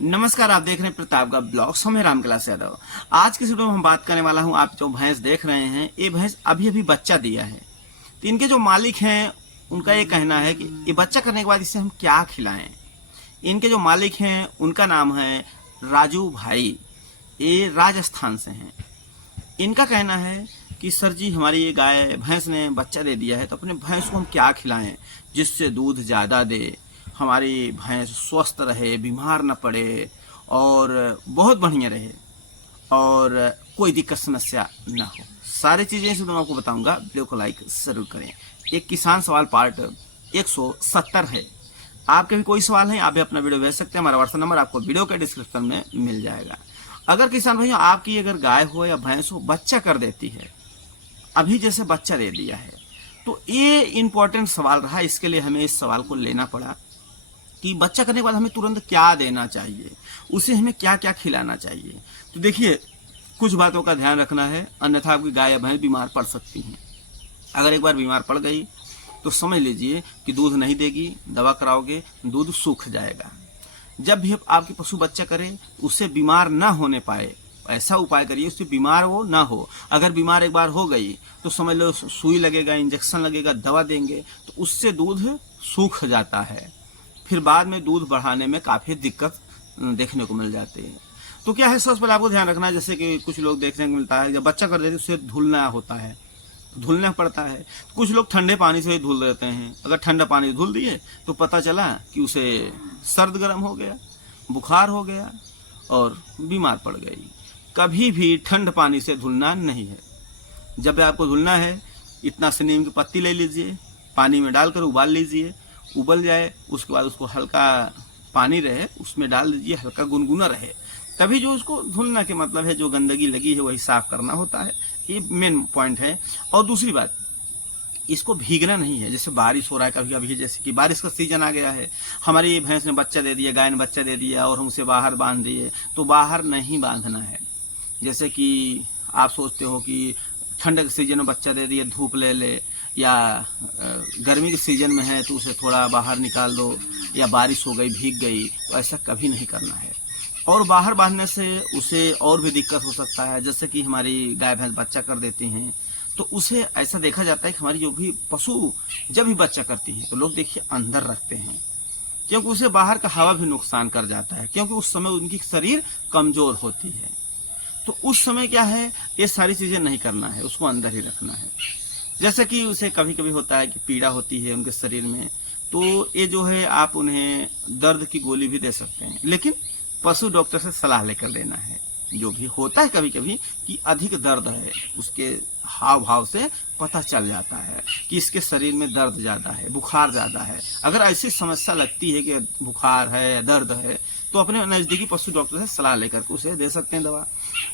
नमस्कार, आप देख रहे हैं प्रताप का ब्लॉग्स। मैं रामविलास यादव। आज की इस वीडियो में हम बात करने वाला हूं, आप जो भैंस देख रहे हैं ये भैंस अभी अभी बच्चा दिया है। तो इनके जो मालिक हैं उनका ये कहना है कि ये बच्चा करने के बाद इसे हम क्या खिलाएं। इनके जो मालिक हैं उनका नाम है राजू भाई, ये राजस्थान से हैं। इनका कहना है कि सर जी, हमारी ये गाय भैंस ने बच्चा दे दिया है तो अपने भैंस को हम क्या खिलाएं जिससे दूध ज़्यादा दे, हमारी भैंस स्वस्थ रहे, बीमार न पड़े और बहुत बढ़िया रहे और कोई दिक्कत समस्या ना हो। सारी चीज़ें इस वीडियो में आपको बताऊंगा। वीडियो को लाइक ज़रूर करें। एक किसान सवाल पार्ट 170 है। आपके भी कोई सवाल है आप भी अपना वीडियो भेज सकते हैं। हमारा व्हाट्सएप नंबर आपको वीडियो के डिस्क्रिप्शन में मिल जाएगा। अगर किसान भैया आपकी अगर गाय हो या भैंस हो बच्चा कर देती है, अभी जैसे बच्चा दे दिया है, तो ये इम्पोर्टेंट सवाल रहा। इसके लिए हमें इस सवाल को लेना पड़ा कि बच्चा करने के बाद हमें तुरंत क्या देना चाहिए, उसे हमें क्या क्या खिलाना चाहिए। तो देखिए, कुछ बातों का ध्यान रखना है, अन्यथा आपकी गाय या भैंस बीमार पड़ सकती हैं। अगर एक बार बीमार पड़ गई तो समझ लीजिए कि दूध नहीं देगी, दवा कराओगे दूध सूख जाएगा। जब भी आपकी पशु बच्चा करे उससे बीमार ना होने पाए ऐसा उपाय करिए, उससे बीमार वो ना हो। अगर बीमार एक बार हो गई तो समझ लो सुई लगेगा, इंजेक्शन लगेगा, दवा देंगे तो उससे दूध सूख जाता है। फिर बाद में दूध बढ़ाने में काफ़ी दिक्कत देखने को मिल जाती है। तो क्या है, सबसे पहले आपको ध्यान रखना है, जैसे कि कुछ लोग देखने को मिलता है जब बच्चा कर देते हैं उसे धुलना होता है, धुलना पड़ता है। कुछ लोग ठंडे पानी से ही धुल देते हैं। अगर ठंडा पानी धुल दिए तो पता चला कि उसे सर्द गर्म हो गया, बुखार हो गया और बीमार पड़ गई। कभी भी ठंड पानी से धुलना नहीं है। जब भी आपको धुलना है, इतना से नीम की पत्ती ले लीजिए, पानी में डालकर उबाल लीजिए, उबल जाए उसके बाद उसको हल्का पानी रहे उसमें डाल दीजिए, हल्का गुनगुना रहे, तभी जो उसको धुलना के मतलब है जो गंदगी लगी है वही साफ करना होता है। ये मेन पॉइंट है। और दूसरी बात, इसको भीगना नहीं है। जैसे बारिश हो रहा है कभी कभी, जैसे कि बारिश का सीजन आ गया है, हमारी भैंस ने बच्चा दे दिया, गाय ने बच्चा दे दिया और हम उसे बाहर बांध दिए, तो बाहर नहीं बांधना है। जैसे कि आप सोचते हो कि ठंड के सीजन में बच्चा दे दिया, धूप ले ले, या गर्मी के सीजन में है तो उसे थोड़ा बाहर निकाल दो, या बारिश हो गई भीग गई, तो ऐसा कभी नहीं करना है। और बाहर बांधने से उसे और भी दिक्कत हो सकता है। जैसे कि हमारी गाय भैंस बच्चा कर देती हैं तो उसे ऐसा देखा जाता है कि हमारी जो भी पशु जब भी बच्चा करती है तो लोग देखिए अंदर रखते हैं, क्योंकि उसे बाहर का हवा भी नुकसान कर जाता है, क्योंकि उस समय उनकी शरीर कमजोर होती है। तो उस समय क्या है, ये सारी चीज़ें नहीं करना है, उसको अंदर ही रखना है। जैसे कि उसे कभी कभी होता है कि पीड़ा होती है उनके शरीर में, तो ये जो है आप उन्हें दर्द की गोली भी दे सकते हैं, लेकिन पशु डॉक्टर से सलाह लेकर लेना है। जो भी होता है कभी कभी कि अधिक दर्द है, उसके हाव भाव से पता चल जाता है कि इसके शरीर में दर्द ज़्यादा है, बुखार ज़्यादा है। अगर ऐसी समस्या लगती है कि बुखार है, दर्द है, तो अपने नज़दीकी पशु डॉक्टर से सलाह लेकर के उसे दे सकते हैं दवा।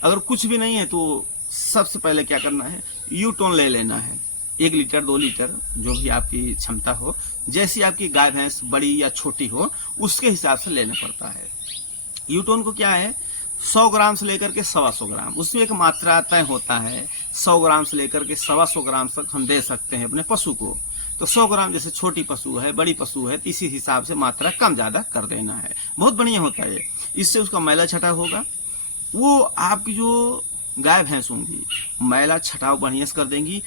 अगर कुछ भी नहीं है तो सबसे पहले क्या करना है, यूटोन ले लेना है। 1 लीटर 2 लीटर जो भी आपकी क्षमता हो, जैसी आपकी गाय भैंस बड़ी या छोटी हो उसके हिसाब से लेना पड़ता है। यूटोन को क्या है, 100 ग्राम से लेकर के 125 ग्राम, उसमें एक मात्रा तय होता है। 100 ग्राम से लेकर के 125 ग्राम तक हम दे सकते हैं अपने पशु को। तो 100 ग्राम जैसे छोटी पशु है, बड़ी पशु है, तो इसी हिसाब से मात्रा कम ज़्यादा कर देना है। बहुत बढ़िया होता है, इससे उसका मैला छटाव होगा। वो आपकी जो गाय भैंस होंगी मैला छटाव बढ़िया से कर देंगी,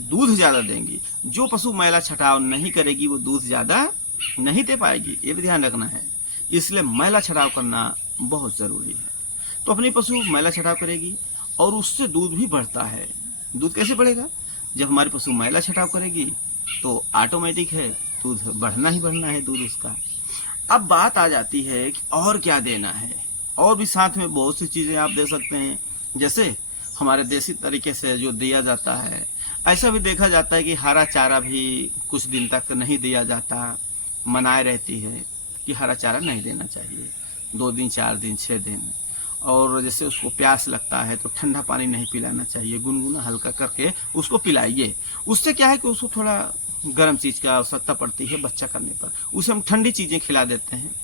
दूध ज़्यादा देंगी। जो पशु मैला छटाव नहीं करेगी वो दूध ज़्यादा नहीं दे पाएगी, ये भी ध्यान रखना है। इसलिए मैला छटाव करना बहुत ज़रूरी है। तो अपनी पशु मैला छटाव करेगी और उससे दूध भी बढ़ता है। दूध कैसे बढ़ेगा, जब हमारी पशु मैला छटाव करेगी तो ऑटोमेटिक है दूध बढ़ना ही बढ़ना है, दूध उसका। अब बात आ जाती है कि और क्या देना है, और भी साथ में बहुत सी चीज़ें आप दे सकते हैं। जैसे हमारे देसी तरीके से जो दिया जाता है, ऐसा भी देखा जाता है कि हरा चारा भी कुछ दिन तक नहीं दिया जाता, मनाही रहती है कि हरा चारा नहीं देना चाहिए, 2 दिन 4 दिन 6 दिन। और जैसे उसको प्यास लगता है तो ठंडा पानी नहीं पिलाना चाहिए, गुनगुना हल्का करके उसको पिलाइए। उससे क्या है कि उसको थोड़ा गर्म चीज़ की आवश्यकता पड़ती है बच्चा करने पर, उसे हम ठंडी चीज़ें खिला देते हैं,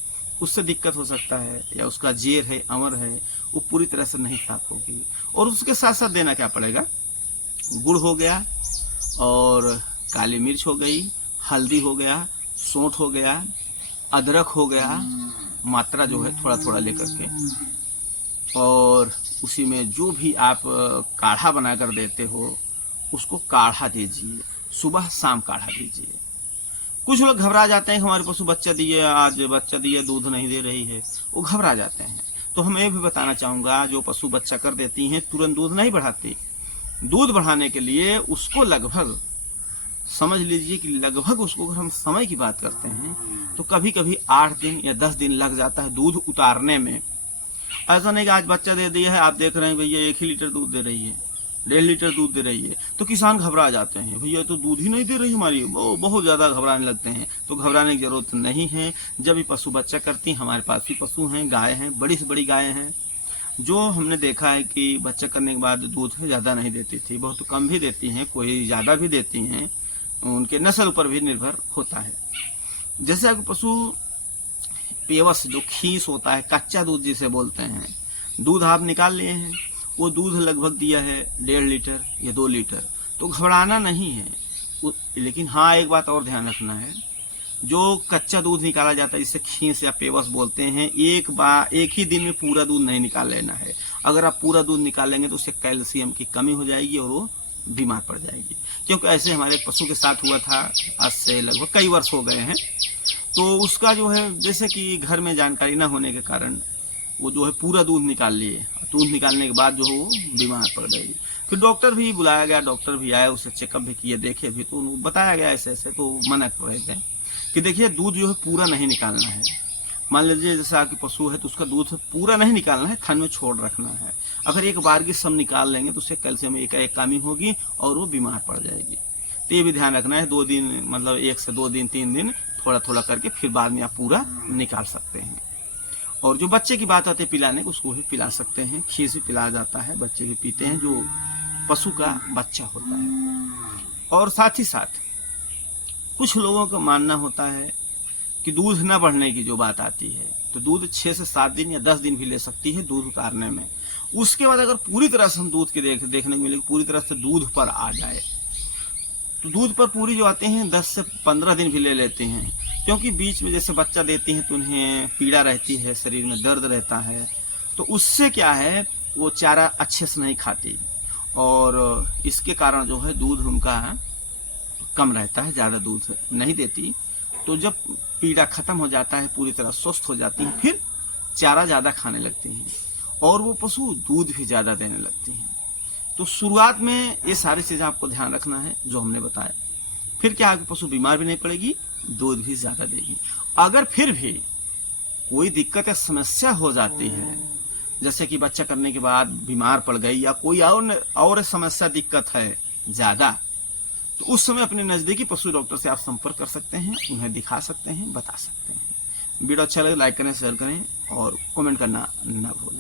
उससे दिक्कत हो सकता है। या उसका जेर है, अमर है, वो पूरी तरह से नहीं साफ होगी। और उसके साथ साथ देना क्या पड़ेगा, गुड़ हो गया और काली मिर्च हो गई, हल्दी हो गया, सौंठ हो गया, अदरक हो गया, मात्रा जो है थोड़ा थोड़ा लेकर के, और उसी में जो भी आप काढ़ा बनाकर देते हो उसको काढ़ा दीजिए, सुबह शाम काढ़ा दीजिए। कुछ लोग घबरा जाते हैं, हमारे पशु बच्चा दिए, आज बच्चा दिए दूध नहीं दे रही है, वो घबरा जाते हैं। तो हम ये भी बताना चाहूँगा, जो पशु बच्चा कर देती हैं तुरंत दूध नहीं बढ़ाती। दूध बढ़ाने के लिए उसको लगभग समझ लीजिए कि लगभग उसको अगर हम समय की बात करते हैं तो कभी कभी 8 दिन या 10 दिन लग जाता है दूध उतारने में। ऐसा नहीं कि आज बच्चा दे दिया है, आप देख रहे हैं भैया 1 ही लीटर दूध दे रही है, 1.5 लीटर दूध दे रही है, तो किसान घबरा जाते हैं, भैया तो दूध ही नहीं दे रही हमारी, वो बहुत ज़्यादा घबराने लगते हैं। तो घबराने की जरूरत नहीं है। जब भी पशु बच्चा करती हैं, हमारे पास भी पशु हैं, गाय हैं, बड़ी से बड़ी गायें हैं, जो हमने देखा है कि बच्चा करने के बाद दूध ज़्यादा नहीं देती थी, बहुत कम भी देती हैं, कोई ज़्यादा भी देती हैं, उनके नस्ल पर भी निर्भर होता है। जैसे अगर पशु पेवस जो खीस होता है, कच्चा दूध जिसे बोलते हैं, दूध आप निकाल लिए हैं, वो दूध लगभग दिया है 1.5 लीटर या 2 लीटर, तो घबराना नहीं है। लेकिन हाँ, एक बात और ध्यान रखना है, जो कच्चा दूध निकाला जाता है जिसे खीस या पेवस बोलते हैं, एक ही दिन में पूरा दूध नहीं निकाल लेना है। अगर आप पूरा दूध निकाल लेंगे तो उससे कैल्शियम की कमी हो जाएगी और वो बीमार पड़ जाएगी। क्योंकि ऐसे हमारे पशु के साथ हुआ था, आज से लगभग कई वर्ष हो गए हैं। तो उसका जो है, जैसे कि घर में जानकारी न होने के कारण वो जो है पूरा दूध निकाल लिए, दूध निकालने के बाद जो है वो बीमार पड़ गई। फिर डॉक्टर भी बुलाया गया, डॉक्टर भी आया, उसे चेकअप भी किए, देखे भी, तो बताया गया ऐसे ऐसे, तो मना कर रहे थे कि देखिए दूध जो है पूरा नहीं निकालना है। मान लीजिए जैसे आपकी पशु है तो उसका दूध पूरा नहीं निकालना है, थन में छोड़ रखना है। अगर एक बार की सब निकाल लेंगे तो उससे कैल्शियम एक कमी होगी और वो बीमार पड़ जाएगी। तो ये भी ध्यान रखना है, 2 दिन मतलब 1 से 2 दिन 3 दिन थोड़ा थोड़ा करके फिर बाद में आप पूरा निकाल सकते हैं। और जो बच्चे की बात आती है पिलाने, उसको भी पिला सकते हैं, खीर भी पिलाया जाता है, बच्चे भी पीते हैं जो पशु का बच्चा होता है। और साथ ही साथ कुछ लोगों का मानना होता है कि दूध न बढ़ने की जो बात आती है, तो दूध 6 से 7 दिन या 10 दिन भी ले सकती है दूध उतारने में। उसके बाद अगर पूरी तरह से हम दूध के देखने को मिले, पूरी तरह से दूध पर आ जाए, तो दूध पर पूरी जो आते हैं 10 से 15 दिन भी ले लेते हैं। क्योंकि बीच में जैसे बच्चा देती हैं तो उन्हें पीड़ा रहती है, शरीर में दर्द रहता है, तो उससे क्या है, वो चारा अच्छे से नहीं खाती और इसके कारण जो है दूध उनका कम रहता है, ज़्यादा दूध नहीं देती। तो जब पीड़ा खत्म हो जाता है, पूरी तरह स्वस्थ हो जाती है, फिर चारा ज़्यादा खाने लगती हैं और वो पशु दूध भी ज़्यादा देने लगती हैं। तो शुरुआत में ये सारी चीज़ें आपको ध्यान रखना है जो हमने बताया। फिर क्या है, पशु बीमार भी नहीं पड़ेगी, दूध भी ज़्यादा देगी। अगर फिर भी कोई दिक्कत या समस्या हो जाती है, जैसे कि बच्चा करने के बाद बीमार पड़ गई या कोई और समस्या दिक्कत है ज़्यादा, तो उस समय अपने नज़दीकी पशु डॉक्टर से आप संपर्क कर सकते हैं, उन्हें दिखा सकते हैं, बता सकते हैं। वीडियो अच्छा लगे लाइक करें, शेयर करें और कमेंट करना ना भूलें।